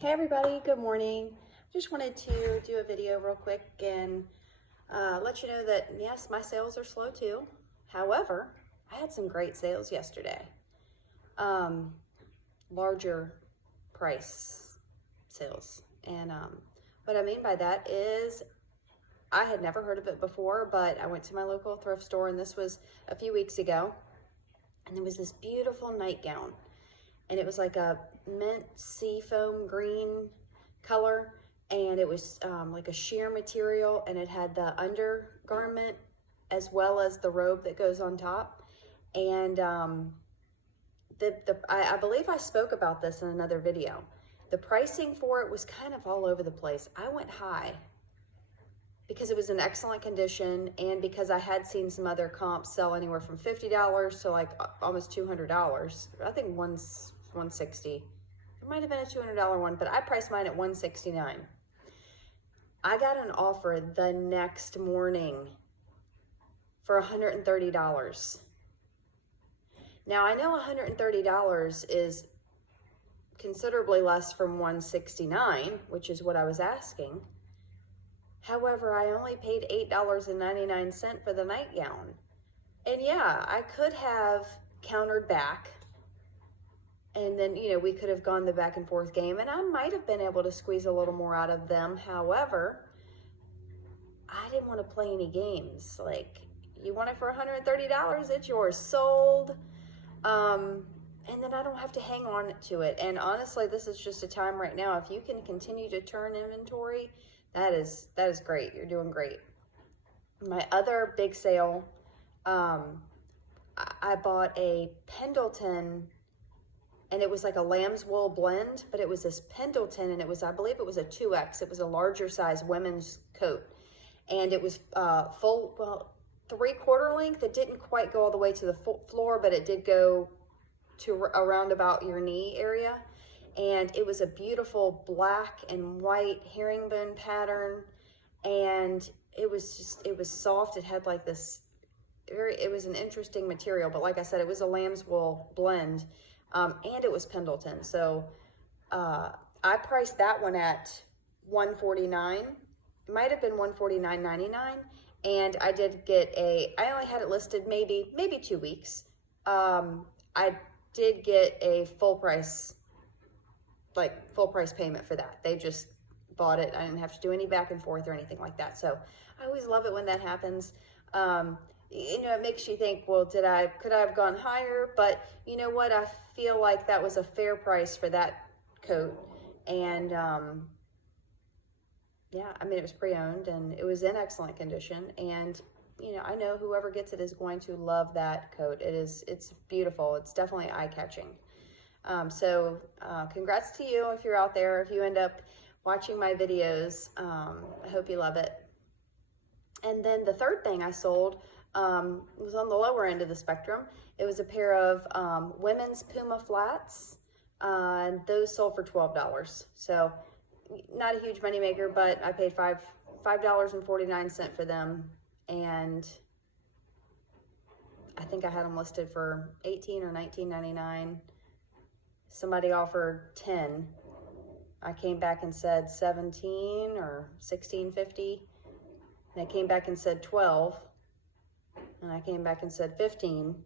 Hey everybody, good morning. Just wanted to do a video real quick and let you know that yes, my sales are slow too. However, I had some great sales yesterday. Larger price sales. And what I mean by that is I had never heard of it before, but I went to my local thrift store, and this was a few weeks ago, and there was this beautiful nightgown, and it was like a mint seafoam green color, and it was like a sheer material, and it had the undergarment as well as the robe that goes on top. And I believe I spoke about this in another video. The pricing for it was kind of all over the place. I went high because it was in excellent condition, and because I had seen some other comps sell anywhere from $50 to like almost $200. I think one's $160. It might have been a $200 one, but I priced mine at $169. I got an offer the next morning for $130. Now I know $130 is considerably less from $169, which is what I was asking. However, I only paid $8.99 for the nightgown. And yeah, I could have countered back, and then, we could have gone the back and forth game, and I might have been able to squeeze a little more out of them. However, I didn't want to play any games. Like, you want it for $130, it's yours, sold. And then I don't have to hang on to it. And honestly, this is just a time right now. If you can continue to turn inventory, that is great. You're doing great. My other big sale, I bought a Pendleton, and it was like a lamb's wool blend, but it was this Pendleton, and it was, I believe it was a 2X. It was a larger size women's coat, and it was full, well, 3/4 length. It didn't quite go all the way to the floor, but it did go to around about your knee area. And it was a beautiful black and white herringbone pattern, and it was soft. It had like this it was an interesting material, but like I said, it was a lamb's wool blend, and it was Pendleton. So I priced that one at $149. It might have been $149.99, and I did get I only had it listed maybe 2 weeks. I did get a full price payment for that. They just bought it. I didn't have to do any back and forth or anything like that. So I always love it when that happens. It makes you think, well, could I have gone higher? But you know what? I feel like that was a fair price for that coat. And yeah, I mean, it was pre-owned, and it was in excellent condition. And I know whoever gets it is going to love that coat. It's beautiful. It's definitely eye-catching. So congrats to you if you're out there, if you end up watching my videos. I hope you love it. And then the third thing I sold was on the lower end of the spectrum. It was a pair of women's Puma flats, and those sold for $12. So not a huge moneymaker, but I paid $5.49 for them, and I think I had them listed for $18 or $19.99. Somebody offered $10. I came back and said $17 or $16.50. And I came back and said $12. And I came back and said $15. And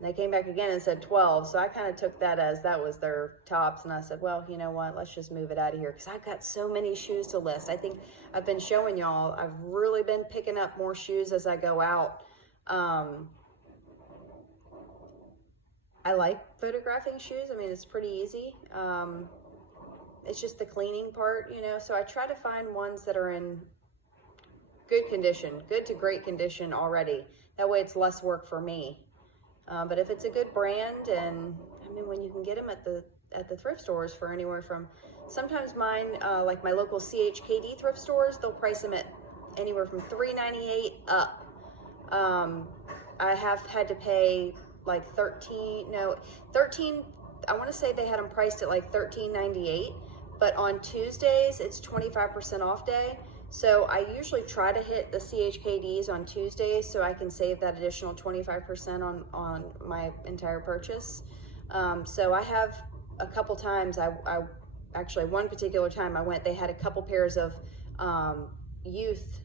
they came back again and said $12. So I kind of took that as that was their tops. And I said, well, you know what? Let's just move it out of here, because I've got so many shoes to list. I think I've been showing y'all, I've really been picking up more shoes as I go out. I like photographing shoes. I mean, it's pretty easy. It's just the cleaning part, so I try to find ones that are in good condition, good to great condition already. That way it's less work for me. But if it's a good brand, and I mean, when you can get them at the thrift stores for anywhere from, sometimes mine, like my local CHKD thrift stores, they'll price them at anywhere from $3.98 up. I have had to pay like 13, I want to say they had them priced at like $13.98, but on Tuesdays it's 25% off day. So I usually try to hit the CHKDs on Tuesdays so I can save that additional 25% on my entire purchase. So I have a couple times I actually one particular time I went, they had a couple pairs of youth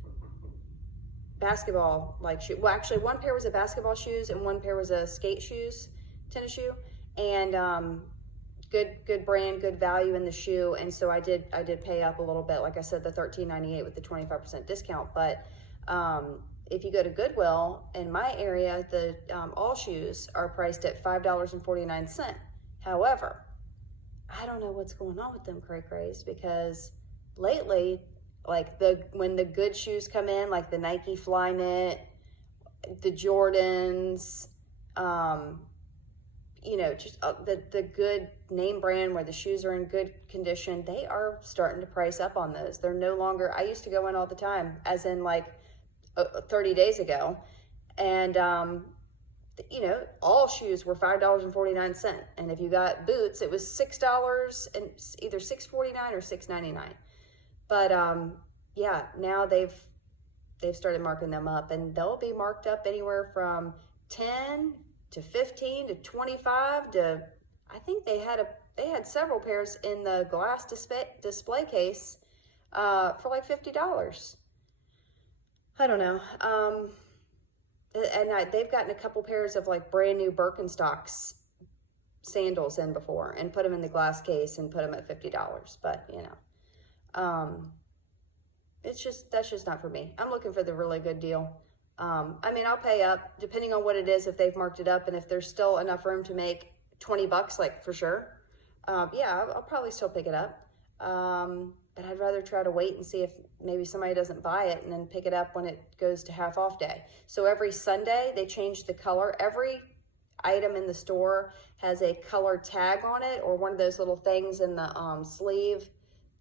basketball like shoe. Well, actually one pair was a basketball shoes and one pair was a skate shoes, tennis shoe, and good brand, good value in the shoe. And so I did pay up a little bit, like I said, the $13.98 with the 25% discount. But if you go to Goodwill in my area, the all shoes are priced at $5.49. However, I don't know what's going on with them cray-crays, because lately, like when the good shoes come in, like the Nike Flyknit, the Jordans, you know, just the good name brand where the shoes are in good condition, they are starting to price up on those. They're no longer, I used to go in all the time, as in like 30 days ago, and you know, all shoes were $5.49, and if you got boots, it was $6 and either $6.49 or $6.99. But yeah, now they've started marking them up, and they'll be marked up anywhere from 10 to 15 to 25 to, I think they had several pairs in the glass display case for like $50. I don't know. And they've gotten a couple pairs of like brand new Birkenstocks sandals in before and put them in the glass case and put them at $50. But you know, that's just not for me. I'm looking for the really good deal. I mean, I'll pay up depending on what it is, if they've marked it up, and if there's still enough room to make $20, like for sure. Yeah, I'll probably still pick it up. But I'd rather try to wait and see if maybe somebody doesn't buy it and then pick it up when it goes to half off day. So every Sunday they change the color. Every item in the store has a color tag on it, or one of those little things in the sleeve.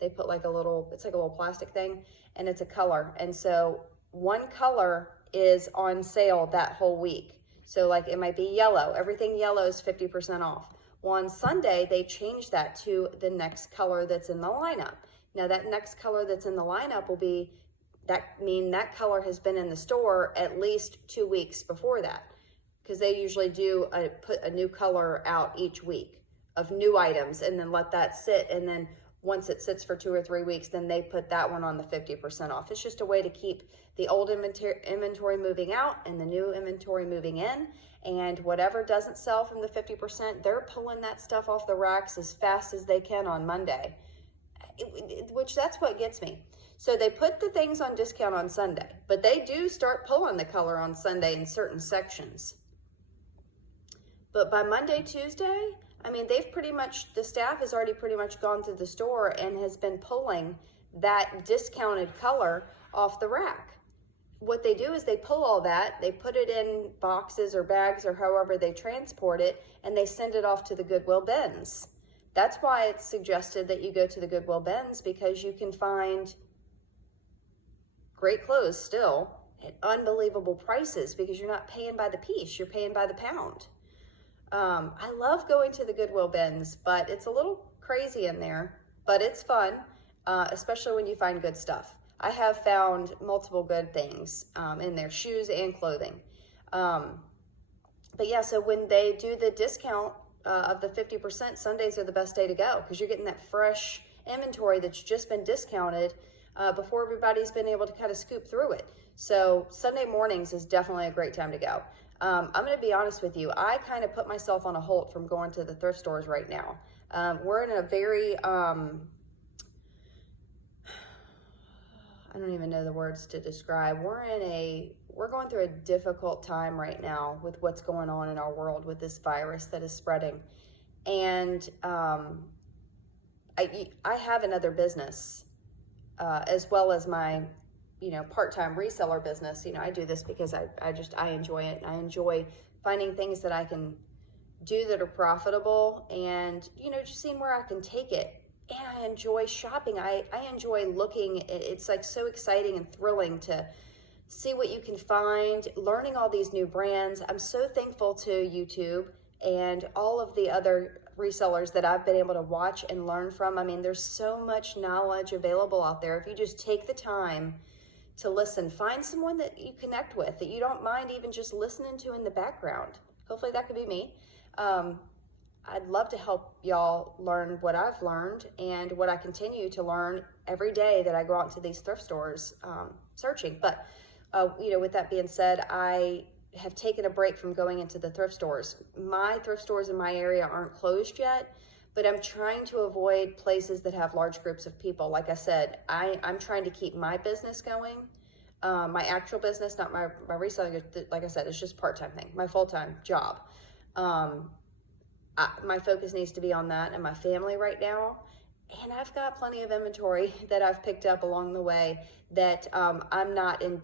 They put like it's like a little plastic thing, and it's a color. And so one color is on sale that whole week. So like it might be yellow. Everything yellow is 50% off. Well, on Sunday, they change that to the next color that's in the lineup. Now that next color that's in the lineup that color has been in the store at least 2 weeks before that, because they usually do put a new color out each week of new items, and then let that sit, and then once it sits for 2 or 3 weeks, then they put that one on the 50% off. It's just a way to keep the old inventory moving out and the new inventory moving in, and whatever doesn't sell from the 50%, they're pulling that stuff off the racks as fast as they can on Monday. Which that's what gets me. So they put the things on discount on Sunday, but they do start pulling the color on Sunday in certain sections. But by Monday, Tuesday, I mean, the staff has already pretty much gone through the store and has been pulling that discounted color off the rack. What they do is they pull all that, they put it in boxes or bags or however they transport it, and they send it off to the Goodwill bins. That's why it's suggested that you go to the Goodwill bins, because you can find great clothes still at unbelievable prices, because you're not paying by the piece, you're paying by the pound. I love going to the Goodwill bins, but it's a little crazy in there, but it's fun, especially when you find good stuff. I have found multiple good things in there, shoes and clothing. But yeah, so when they do the discount of the 50%, Sundays are the best day to go, because you're getting that fresh inventory that's just been discounted before everybody's been able to kind of scoop through it. So Sunday mornings is definitely a great time to go. I'm going to be honest with you. I kind of put myself on a halt from going to the thrift stores right now. We're in a very, I don't even know the words to describe. We're going through a difficult time right now with what's going on in our world with this virus that is spreading. And I have another business as well as my part-time reseller business. I do this because I enjoy it. I enjoy finding things that I can do that are profitable, and just seeing where I can take it. And I enjoy shopping. I enjoy looking. It's like so exciting and thrilling to see what you can find, learning all these new brands. I'm so thankful to YouTube and all of the other resellers that I've been able to watch and learn from. I mean, there's so much knowledge available out there. If you just take the time to listen, find someone that you connect with, that you don't mind even just listening to in the background. Hopefully that could be me. I'd love to help y'all learn what I've learned and what I continue to learn every day that I go out into these thrift stores searching. But, with that being said, I have taken a break from going into the thrift stores. My thrift stores in my area aren't closed yet, but I'm trying to avoid places that have large groups of people. Like I said, I'm trying to keep my business going. My actual business, not my reselling, like I said, it's just part-time thing, my full-time job. My focus needs to be on that and my family right now. And I've got plenty of inventory that I've picked up along the way that I'm not in,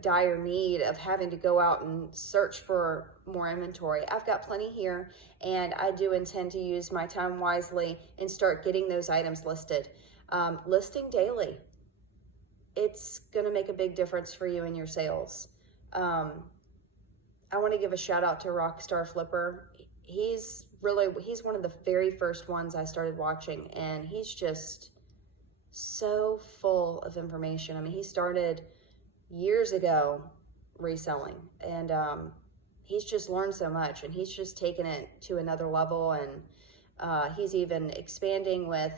dire need of having to go out and search for more inventory. I've got plenty here, and I do intend to use my time wisely and start getting those items listed. Listing daily. It's going to make a big difference for you in your sales. I want to give a shout out to Rockstar Flipper. He's one of the very first ones I started watching, and he's just so full of information. I mean, he started years ago reselling, and he's just learned so much, and he's just taken it to another level, and he's even expanding with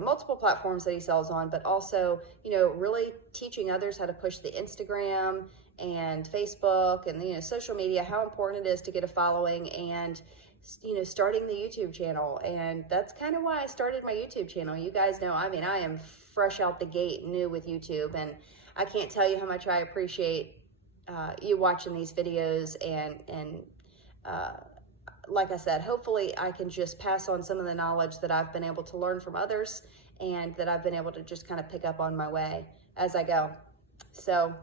multiple platforms that he sells on, but also really teaching others how to push the Instagram and Facebook and social media, how important it is to get a following, and starting the YouTube channel. And that's kind of why I started my YouTube channel. You guys know, I mean, I am fresh out the gate new with YouTube, and I can't tell you how much I appreciate you watching these videos. And like I said, hopefully I can just pass on some of the knowledge that I've been able to learn from others and that I've been able to just kind of pick up on my way as I go. So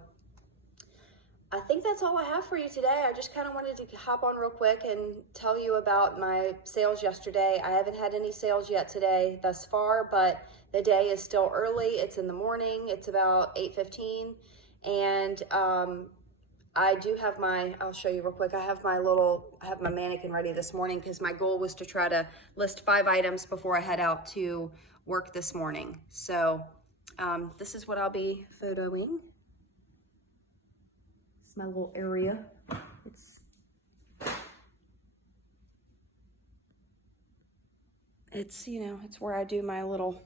I think that's all I have for you today. I just kind of wanted to hop on real quick and tell you about my sales yesterday. I haven't had any sales yet today thus far, but the day is still early. It's in the morning. It's about 8:15, and I do have I'll show you real quick. I have my mannequin ready this morning because my goal was to try to list 5 items before I head out to work this morning. So this is what I'll be photoing. It's my little area. It's where I do my little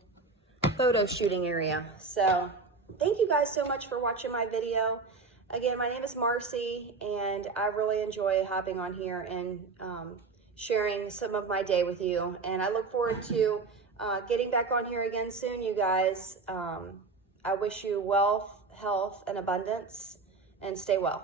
photo shooting area. So thank you guys so much for watching my video. Again, my name is Marcy, and I really enjoy hopping on here and sharing some of my day with you. And I look forward to getting back on here again soon, you guys. I wish you wealth, health, and abundance, and stay well.